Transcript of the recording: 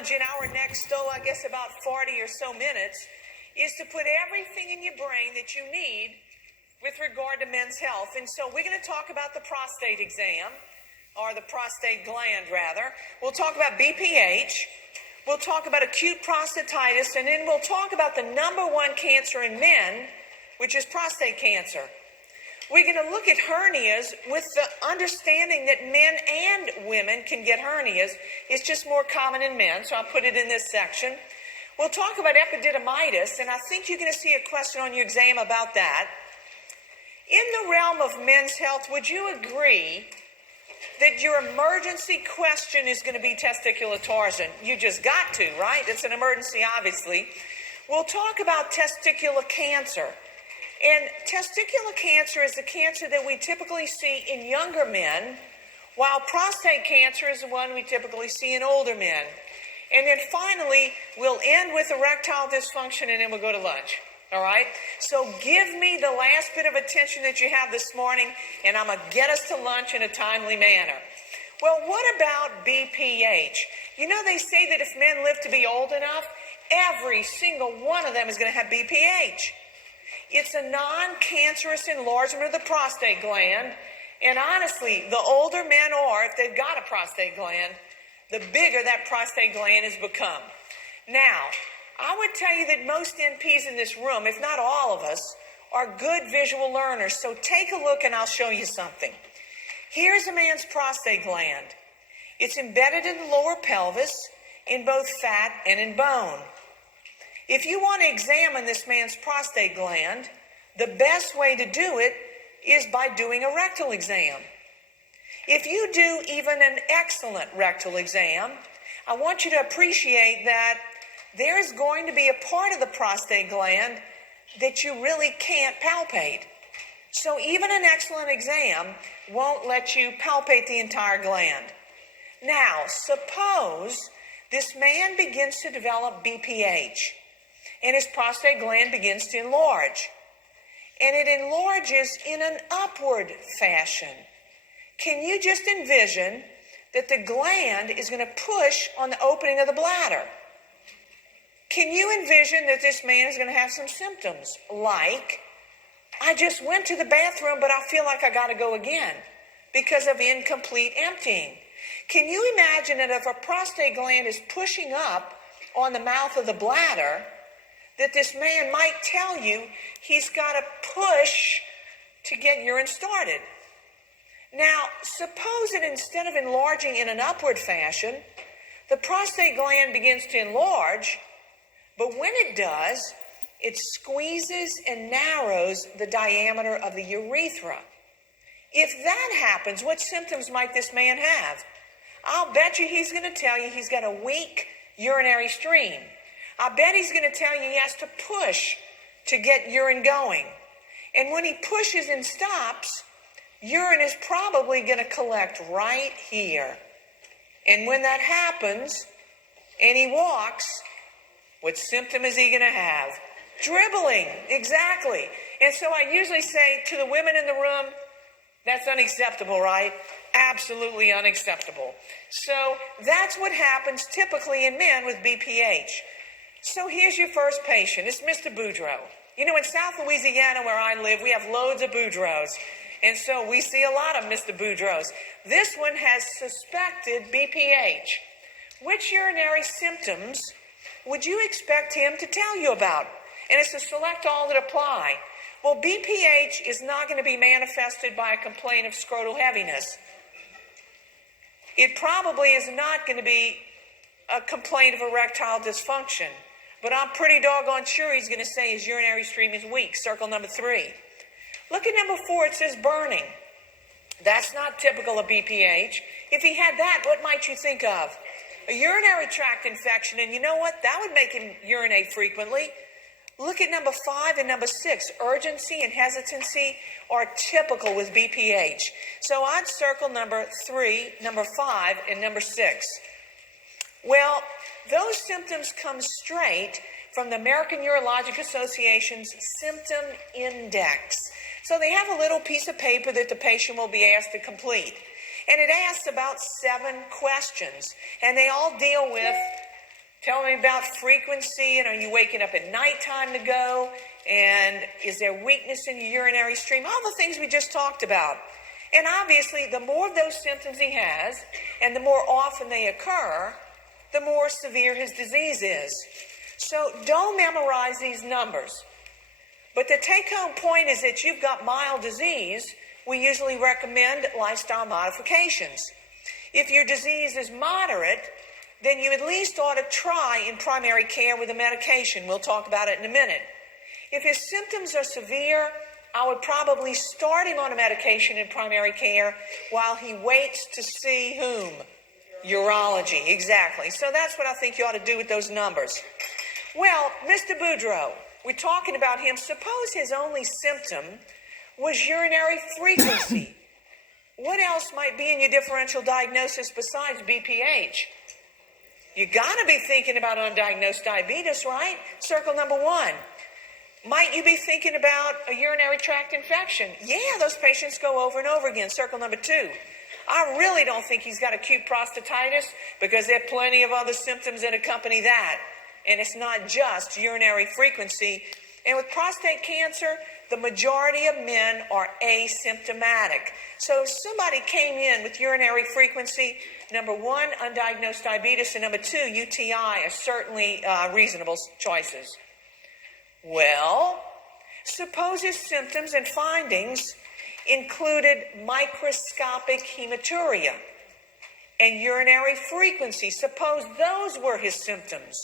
challenge in our next, I guess about 40 or so minutes, is to put everything in your brain that you need with regard to men's health. And so we're going to talk about the prostate exam, or the prostate gland, rather. We'll talk about BPH. We'll talk about acute prostatitis, and then we'll talk about the number one cancer in men, which is prostate cancer. We're going to look at hernias with the understanding that men and women can get hernias. It's just more common in men, so I'll put it in this section. We'll talk about epididymitis, and I think you're going to see a question on your exam about that. In the realm of men's health, would you agree that your emergency question is going to be testicular torsion? You just got to, right? It's an emergency, obviously. We'll talk about testicular cancer. And testicular cancer is the cancer that we typically see in younger men, while prostate cancer is the one we typically see in older men. And then finally, we'll end with erectile dysfunction, and then we'll go to lunch. All right? So give me the last bit of attention that you have this morning, and I'm going to get us to lunch in a timely manner. Well, what about BPH? You know, they say that if men live to be old enough, every single one of them is going to have BPH. It's a non-cancerous enlargement of the prostate gland. And honestly, the older men are, if they've got a prostate gland, the bigger that prostate gland has become. Now, I would tell you that most NPs in this room, if not all of us, are good visual learners. So take a look and I'll show you something. Here's a man's prostate gland. It's embedded in the lower pelvis, in both fat and in bone. If you want to examine this man's prostate gland, the best way to do it is by doing a rectal exam. If you do even an excellent rectal exam, I want you to appreciate that there's going to be a part of the prostate gland that you really can't palpate. So even an excellent exam won't let you palpate the entire gland. Now, suppose this man begins to develop BPH, and his prostate gland begins to enlarge. And it enlarges in an upward fashion. Can you just envision that the gland is going to push on the opening of the bladder? Can you envision that this man is going to have some symptoms like, I just went to the bathroom, but I feel like I got to go again because of incomplete emptying? Can you imagine that if a prostate gland is pushing up on the mouth of the bladder, that this man might tell you he's got to push to get urine started? Now, suppose that instead of enlarging in an upward fashion, the prostate gland begins to enlarge, but when it does, it squeezes and narrows the diameter of the urethra. If that happens, what symptoms might this man have? I'll bet you he's going to tell you he's got a weak urinary stream. I bet he's going to tell you he has to push to get urine going. And when he pushes and stops, urine is probably going to collect right here. And when that happens, and he walks, what symptom is he going to have? Dribbling, exactly. And so I usually say to the women in the room, that's unacceptable, right? Absolutely unacceptable. So that's what happens typically in men with BPH. So here's your first patient. It's Mr. Boudreau. You know, in South Louisiana where I live, we have loads of Boudreaux. And so we see a lot of Mr. Boudreaux. This one has suspected BPH. Which urinary symptoms would you expect him to tell you about? And it's a select all that apply. Well, BPH is not going to be manifested by a complaint of scrotal heaviness. It probably is not going to be a complaint of erectile dysfunction. But I'm pretty doggone sure he's going to say his urinary stream is weak. Circle number 3. Look at number 4. It says burning. That's not typical of BPH. If he had that, what might you think of? A urinary tract infection. And you know what? That would make him urinate frequently. Look at number 5 and number 6. Urgency and hesitancy are typical with BPH. So I'd circle number 3, number 5, and number 6. Well, those symptoms come straight from the American Urologic Association's symptom index. So they have a little piece of paper that the patient will be asked to complete. And it asks about 7 questions. And they all deal with Tell me about frequency, and are you waking up at nighttime to go? And is there weakness in your urinary stream? All the things we just talked about. And obviously, the more of those symptoms he has, and the more often they occur, the more severe his disease is. So don't memorize these numbers. But the take-home point is that you've got mild disease. We usually recommend lifestyle modifications. If your disease is moderate, then you at least ought to try in primary care with a medication. We'll talk about it in a minute. If his symptoms are severe, I would probably start him on a medication in primary care while he waits to see whom? Urology, exactly. So that's what I think you ought to do with those numbers. Well, Mr. Boudreau, we're talking about him. Suppose his only symptom was urinary frequency. What else might be in your differential diagnosis besides BPH? You got to be thinking about undiagnosed diabetes, right? Circle number 1. Might you be thinking about a urinary tract infection? Yeah, those patients go over and over again. Circle number 2. I really don't think he's got acute prostatitis because there are plenty of other symptoms that accompany that. And it's not just urinary frequency. And with prostate cancer, the majority of men are asymptomatic. So if somebody came in with urinary frequency, number 1, undiagnosed diabetes, and number 2, UTI are certainly reasonable choices. Well, suppose his symptoms and findings included microscopic hematuria and urinary frequency. Suppose those were his symptoms.